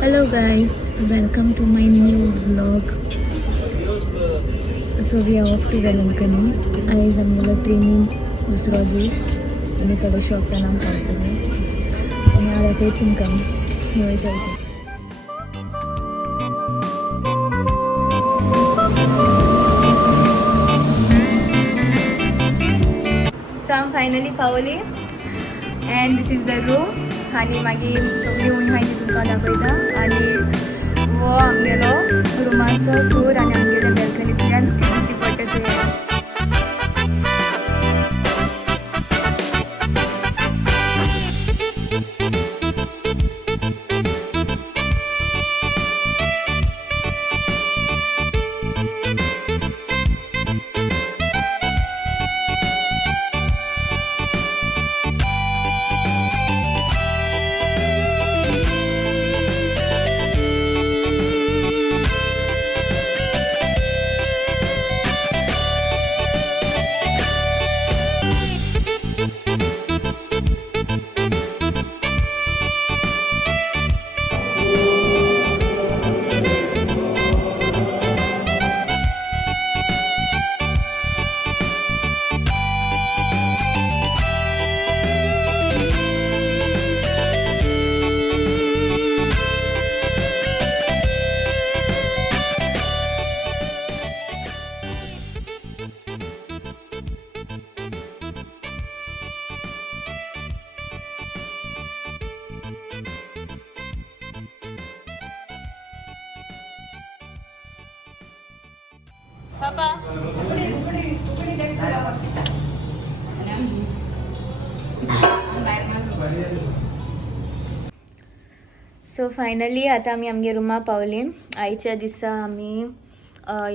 Hello guys, welcome to my new vlog. So we are off to Vailankanni. आज आमगेलो training दुसरो दीस आनी थोडे शॉपान आमी पावतले आनी हांव दाखयता तुमकां खंय वयता तें. So I'm finally पावली and this is the room. आणि मागीर सगळी उणी माहिती तुमकां दाखयता आनी हो आमगेलो रुमाचो टूर आनी आमगेल्या बॅल्कनींतल्यान दिसती पडटा चोय. Papa. सो फायनली आता आमी आमगे रुमा पावली. आयच्या दिसा आमी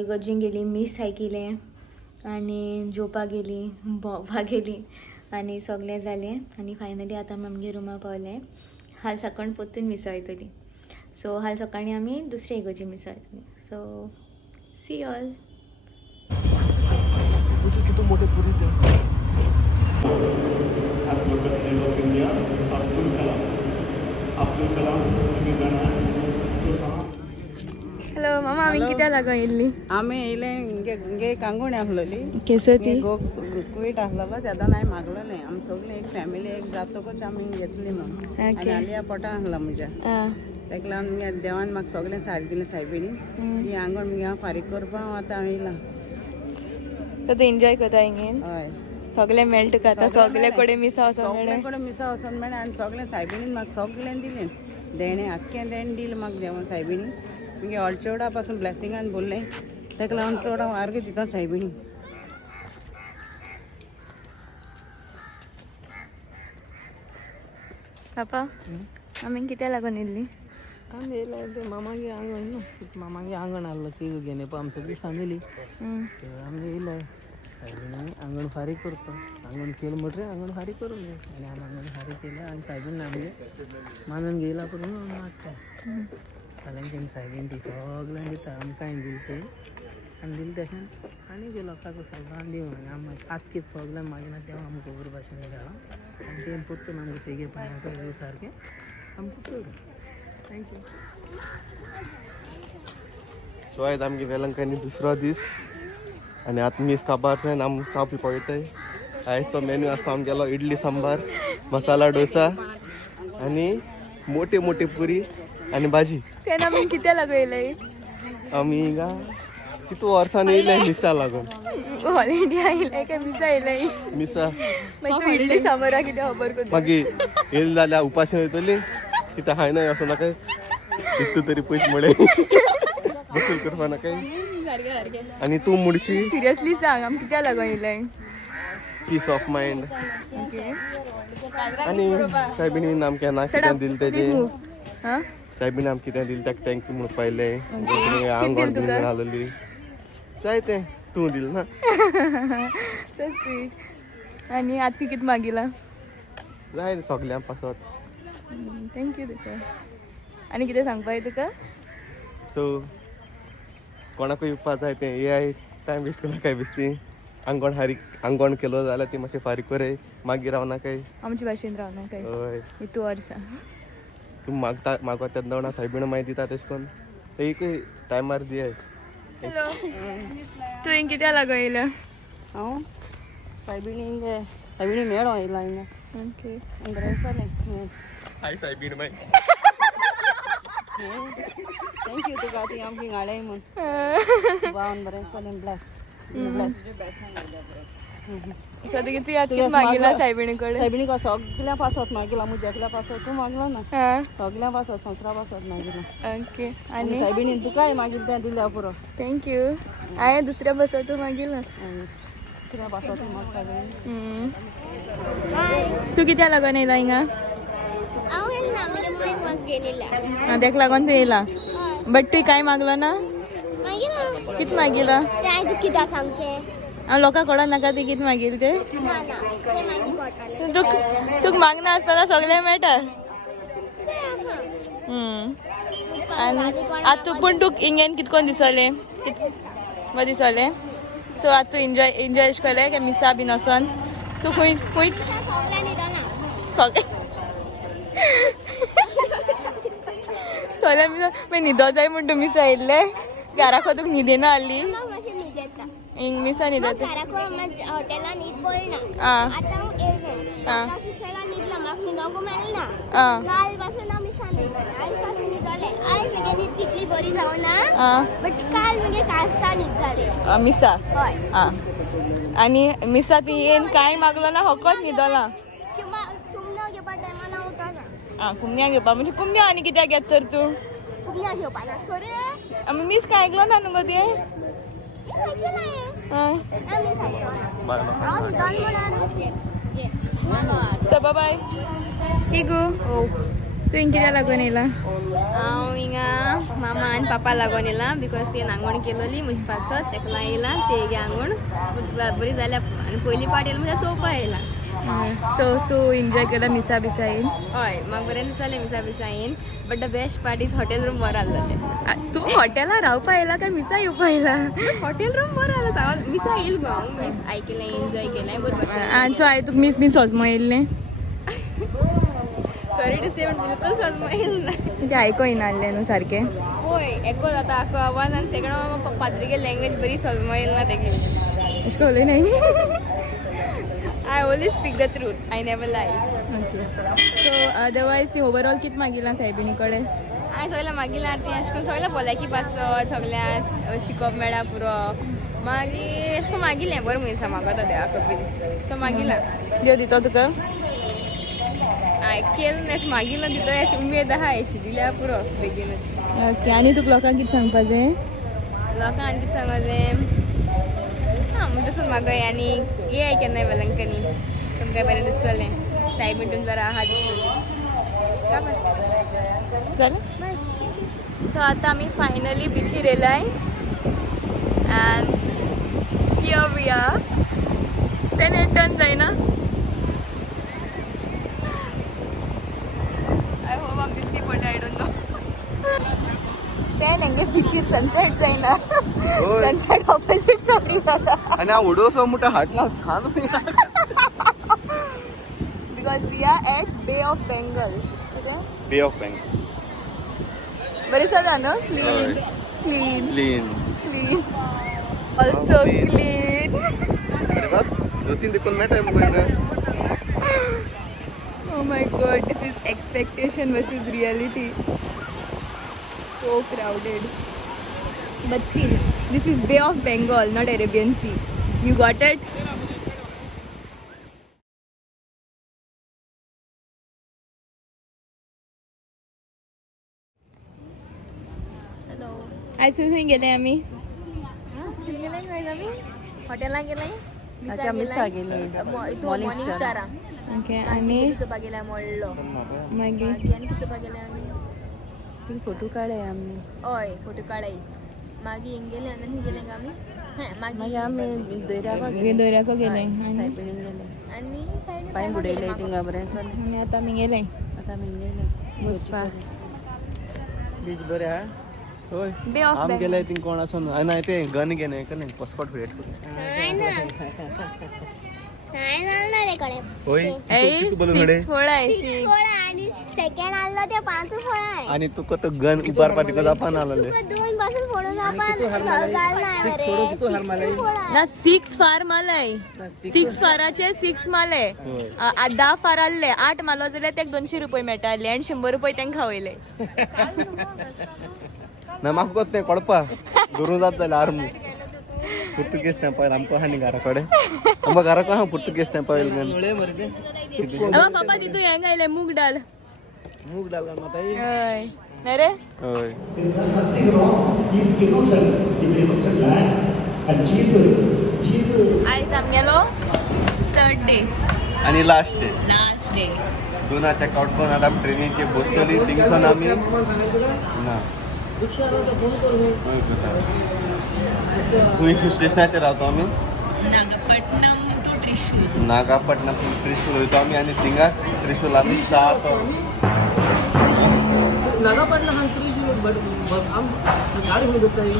इगोर्जींक गेली, मीस हायकिलें आनी जेवपाक गेली, भोंवपाक गेली आनी सगळें जालें आनी फायनली आतां आमी आमगे रुमा पावले. हाल सकाळ पोत्तून मिसा वयतली. सो हाल सकाळी आमी दुसऱ्या इगोर्जी मिसा वयतली. So see all. मुझे कितने मोटे पूरी थे. हॅलो मामा, आमी कित्याक लागून येयल्ली? आमी येयले गे कांगूण आहलोली केसो ती कुईट आहलोलो तेदोन हांवें मागलोलें. आमी सगळीं एक फॅमिली एक जातकूच आमी घेतली म्हणून. आनी आलिया पोटां आहला म्हज्या. तेका लागून मगे देवान म्हाका सगळें सारकें दिलें सायबिणी. ही आंगण मगे हांव फारीक करपा आतां हांव येयलां. सो तूं एन्जॉय करता हिंगेन? हय, सगळें मेळटा तुका आतां, सगळे कडेन मिसा वचोन मेळ्ळें. सगळे कडेन मिसा वचोन मेळ्ळें आनी सगळें सायबिणीन म्हाका सगळें दिलें. देणें आख्खें देणें दिलें म्हाका देवान सायबिणी. मगे ऑलचोडा पासून ब्लेसिंगान बोरलें. तेका लागून चड हांव आर्ग दिता सायबिणी. पापा, आमी कित्याक लागून येयल्ली? आमी येयले ते मामागे आंगण न्हू, मामागे आंगण आहलो की घेवन येवपा आमी सगळी फॅमिली. आमी येयले सायबिणी आंगण फारीक करपा. आंगण केलें म्हणटरी आंगण फारीक करूंक जाय आनी आमी आंगण फारीक केलें आनी सायबीण आमगे मानून घेयला करून मागता. फाल्यां तेमी सायबीण ती सगळ्यांक दिता. आमकांय दिली ते आनी दिलें तशें आनी ते लोकांक सगळ्यांक दिवं आनी आमी आख्खे सगळ्यांक मागिना तेव्हा आमकां खबर भाशेन घाला आनी तें परतून आमकां तेगे पांयाक येवं सारकें आमकां करूं. थँक्यू. सो आयज आमगे वेलंकनी दुसरो दीस आनी आतां मीस काबार आमी चाव पळयताय. आयजचो मेन्यू आसा आमगेलो इडली सांबार, मसाला डोसा आनी मोटे मोटे पुरी आनी भाजी. तेन्ना आमी कित्याक लागून येयले? आमी हिंगा कितू वर्सान येयले मिसा लागून. ऑल इंडिया येयले काय मिसा येयले? मिसा. मागीर तूं इडली सांबारा कित्याक खबर करता? मागीर येयली जाल्यार उपाशी वयतली. कित्याक हाय ना असो नाका कितू तरी पयशे मेळ्ळे बसूल करपा नाका. आनी तूं मुडशी सिरियसली सांग, आमी कित्याक लागून येयले? Peace of mind. ओके. आनी सायबिणीन आमकां नाश्त्यान दिलें तेजें. हां, सायबिणी आमकां कितें दिलें ताका थँक्यू म्हणून पायलें. आंगण बीन घालली जायतें तूं दिलें ना. So sweet. आनी आतां कितें मागिलां? जाय सगल्यांक पासत. थँक्यू तुका. आनी कितें सांगपा जाय तुका? सो कोणाकूय येवपा जाय तें ए टायम वेस्ट करना काय बेश्टी. आंगण केलो जाल्यार ती मातशें फारीक कोराय. मागीर रावना काय आमचे भाशेन रावना काय. हय. तूं वर्सां तू मागवा त्यात नवना साहेबीनं माहिती दिता तेश कोण एक टायमार दिये हॅलो तू हिंग कित्या लागो येयला हांव सायबिणी मेळो येयला हिंगा ओके बरें जालें हाय साहेबीन माय थँक्यू तुका ती आमची गाडे म्हूण वावन बरें जालें ब्लेस्ड सद्या किती किती मागिला सायबिणी कडे सायबिणी का सगळ्या पासत मागिला मुज्यातल्या पासत तूं मागलो ना सगळ्या पासत संवसारा पासत मागिला ओके आनी सायबिणी तुकाय मागील तें दिल्या पुरो थँक्यू हांवें दुसऱ्या बसतो मागिला दुसऱ्या पासत मागता तू कित्या लागून येयला हिंगा तेका लागून तू येयला बट तू काय मागलो ना कित मागिला हांव लोकां कळोन नाका ती कित मागील ते तुका मागना आसतना सगळें मेळटा आनी आतां पूण तुका इंगेन कितकोन दिसोलें बरें दिसोलें सो आतां तूं एन्जॉय एश कोलें काय मिसा बीन वचोन तूं खूंय सगळें सगळें मिसा मागीर न्हिदो जाय म्हूण तूं मिसा येयल्ले घराको तुका न्हिदेना हाली इंग मिसा न्हिदता मिसा आनी मिसा ती येन कांय मागलो ना होकोत न्हिदोला कुमन्या घेवपा म्हणजे कुमन्या आनी कित्याक घेत तर तूं मिस काय आयकलो ना न्हू गो तें बाय बाय हिगू तू हिंग कित्या लागून येयला हांव हिंगा मामा आनी पापा लागून येयला बिकॉज ती आंगवण केलोली म्हजी पासत तेका लागून येयला तेगे आंगवण बरी जाल्या आनी पयली पाट येयला म्हणजे चोवपा येयला सो तू एन्जॉय केला मिसा बिसा येईन हय म्हाका बरें दिसलें मिसा बिसा येयन but the best part is hotel room बरो आहलोलें तू हॉटेलार रावपा येयला काय मिसा येवपा येयला हॉटेल रूम बरो आहलो सांग मिसा येयल गो हांव मिस आयकलें एन्जॉय केलें बरोबर सो हांवें तुका मिस बीन सोजमो येयल्लें सॉरी टू से बट बिलकुल सोजमो येयल ना तें आयको येनासलें न्हू सारकें होय एकूच जाता आख्खो आवाज आनी सेकंड पाद्रिके लँग्वेज बरी सोजमो येयल ना तेगे अशें कळ्ळें नाही I always speak the truth. I never lie. Okay so otherwise ती ओवरऑल कित मागिला सायबिणी कडेन हांवें सगळ्या मागिलां ती अशें करून सगळ्या भलायकी पासत सगळ्या शिकोवप मेळ्ळा पुरो मागीर अशें करून मागिलें बरें मनीस म्हाका तो देवा कपील सो मागिलां देव दितो तुका हांवें केलें अशें मागिलां दितो अशी उमेद आहा अशी दिल्या पुरो बेगीनच ओके आनी तुका लोकांक कितें सांगपा जाय लोकांक आनी कितें सांगो जाय म्हणटसून म्हाका आनी ये केन्नाय वेलंकनी तुमकां बरें दिसतलें सायबीण जरा आहा दिसतली जालें सो आतां आमी फायनली बिचीर येयलाय and here we are Saint एंटन जायना आय होप आम दिसती but I don't know Saint हेंगे बिचीर सनसेट जायना सनसेट ऑपोजीट सायडी जाता आणि हा उडोसो मोठा हाटला सांग because we are at Bay of Bengal Bay of Bengal बरें जाता न्हू clean clean clean clean also clean अरे बा 2-3 देखून मेळटा मुगो Oh my god, this is expectation versus reality. So crowded. But still, this is Bay of Bengal, not Arabian Sea. You got it? Hello आज खंय गेले आमी गेलें खंय आमी हॉटेलांत गेलें अच्छा मिसा गेली मॉर्निंग स्टारा ओके आमी चोवपाक गेल्या मोडलो मागीर आनी कितें चोवपाक गेले आमी ती फोटो काडे आमी हय फोटो काडाय मागीर हिंग गेले आनी खंय गेले आमी मागीर आमी दोऱ्याको गेले सायबिणीन गेले आनी सायडीन पांय बुडयले थिंगा बरें जालें आनी आतां आमी गेले आतां आमी गेले बसपा बीच बरे हा होय बे ऑफ आम गेले थिंग कोण आसोन नाही ते गन घेणे का नाही पासपोर्ट वेट करू होय ए 6 4 आहे 6 सेकंड आलो ते 5 फळ आहे आणि तुका तो गन उभार पाती कसा पण आलेले तुका 2 पासून फोडून आपण ना 6 फार मालय 6 फाराचे 6 माले 10 फार आले 8 मालो जाल्यार ते 200 रुपये मेळटाले आणि 100 रुपये तांकां खावयले ना म्हाका कोत तें कळपा धरून जात जाल्यार आर्मू पुर्तुगेज तें पळय आमकां आहा न्ही घरा कडेन आमकां घरा कडेन आहा पुर्तुगेज तें पळय पापा तितू हें घायले मूग डाल मूग डाल माताई हय नाही रे हय आयज आमगेलो 3rd डे आणि लास्ट डे डे दोना चेकआउट करून आतां आमी ट्रेनीचेर बसतली थिंगसून आमी ना फोन करून खंय स्टेशनाचेर रावतो आमी नागपट्टणम टू त्रिशूल नागापट्टणम त्रिशूल वयतो आमी आनी थिंगा त्रिशूल आमी 7 नागापट्टणम हांगा त्रिशूल गाडी खंय दवरताय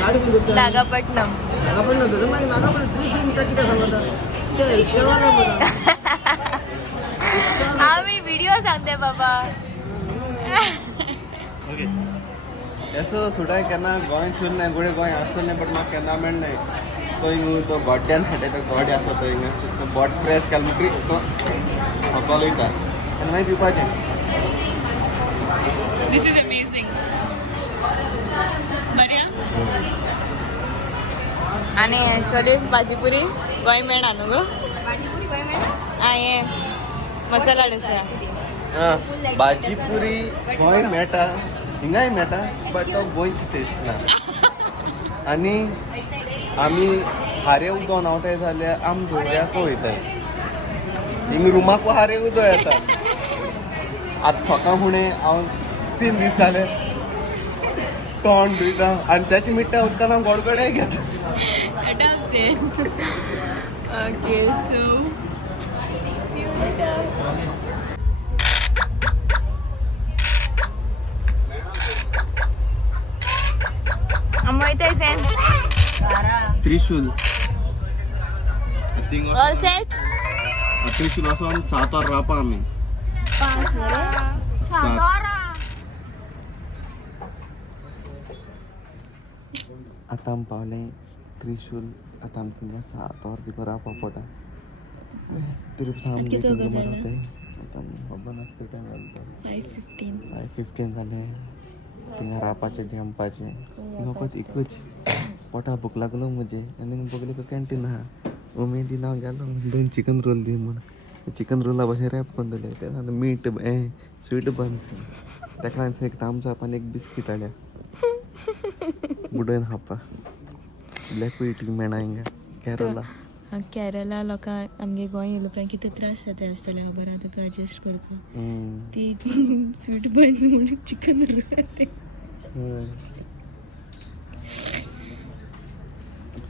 गाडी खंय दवरता नागपट्टणम नागापट्टणम दवरता मागीर नागापट्टणम त्रिशूल म्हणटा कित्याक सांगता ते शेवाला बरं आम्ही व्हिडिओ सांगते बाबा ओके असो सुटाय केन्ना गोंय चून ना गोडे गोंय आसतलें बट म्हाका केन्ना मेळनाय तो हिंग तो गोड्ड्यान खेळटा तो गोडे आसा तो हिंग बॉट प्रेस केलो म्हणटरी तो सकल वयता आनी मागीर पिवपाचें दिस इज अमेझिंग बऱ्या आणि सोली भाजी पुरी गोंय मेळना न्हू गो हे मसाला डोसा भाजी पुरी गोंय मेळटा हिंगाय मेळटा बट तो गोंयची टेस्ट ना आनी आमी हारे उदो न्हांवताय जाल्यार आम धोऱ्याक वयताय हिंग रुमाकू हारे उदो येता आतां सकाळ फुडें हांव 3 दीस जाले तोंड धुयता आनी त्याची मिठ्ठा उदकान हांव गोडगडे घेता ओके सो त्रिशूल ऑल सेट त्रिशूल वचोन 7 वर रावपा आमी 5 रे आतां आमी पावले त्रिशूल आतां आमकां थिंगा 7 वर दिवपा रावपा पडटा तरी सामकें रावताय आतां खबर नासता टायम जालो 5:15 जाले थिंगा रावपाचें जेवपाचें फकत एकूच पोटा भूक लागलो म्हजे आनी बगले कॅन्टीन आहा उमेदीन हांव गेलो 2 चिकन रोल दी म्हण चिकन रोला भशेन रॅप करून दिले ते मीठ स्वीट बन्स ताका लागून एक तामसप आनी एक बिस्कीट हाडल्या बुडयन खावपा ब्लॅक इटली मेळना हिंगा केरला लोकांक आमगे गोंय येयलो उपरांत कितें त्रास जाता आसतले खबर आहा तुका एडजस्ट करपाक ती स्वीट बन्स म्हणून चिकन रोल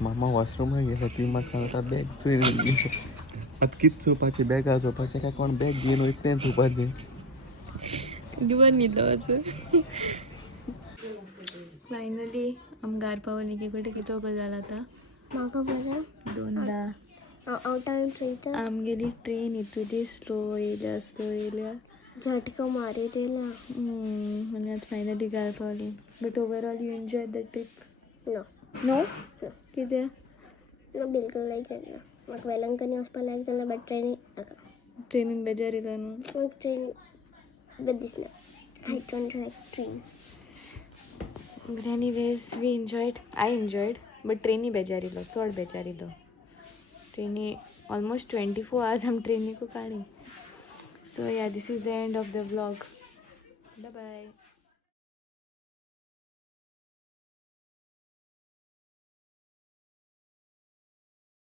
मामा वॉशरूमाक गेलो ती म्हाका सांगता बॅग चोय आतां कितें चोवपाचें बॅगा चोवपाचें काय कोण बॅग घेवन वयता तें चोवपाचें दिवन न्हिदलो वचून फायनली आमी घार पावली की कडेन कितो गजाल आतां म्हाका बरं 2दा आउट ऑफ ट्रेन आमगेली ट्रेन इतुली स्लो येयल्या झटको मारी दिला आनी आतां फायनली घार पावली but overall you enjoy the trip no no कित्याक नो बिलकुल लायक जालें म्हाका वेलंकनी वचपाक लायक जालें बट ट्रेनी नाका ट्रेनीन बेजार येता न्हू म्हाका ट्रेन बरें दिसना I don't like train but anyways we enjoyed I enjoyed but ट्रेनी बेजार येयलो चड बेजार येयलो ट्रेनी ऑलमोस्ट 24 hours आमी ट्रेनीकू काडी सो या this is the end of the vlog bye bye